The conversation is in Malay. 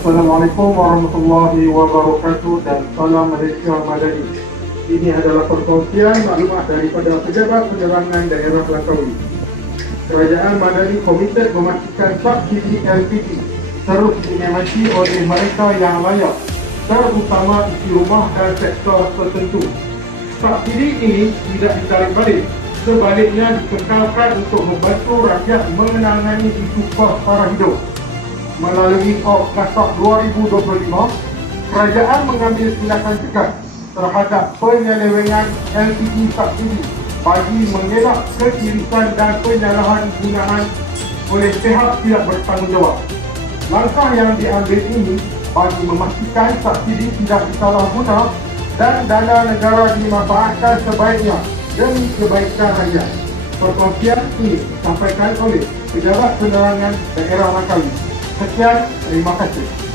Assalamualaikum warahmatullahi wabarakatuh dan salam Malaysia Madani. Ini adalah perkongsian maklumat daripada Pejabat Penerangan Daerah Langkawi. Kerajaan Madani komited memastikan subsidi LPG terus dinikmati oleh mereka yang layak, terutama isi rumah dan sektor tertentu. Subsidi ini tidak ditarik balik, sebaliknya dikekalkan untuk membantu rakyat menangani isu kos taraf hidup. Melalui Kasar 2025, kerajaan mengambil tindakan tegas terhadap penyelewengan LPG subsidi bagi mengelak ketirisan dan penyalahan gunaan oleh pihak tidak bertanggungjawab. Langkah yang diambil ini bagi memastikan subsidi tidak disalahguna dan dana negara dimanfaatkan sebaiknya demi kebaikan rakyat. Perkongsian ini disampaikan oleh Pejabat Penerangan Daerah Langkawi. Sekian, terima kasih.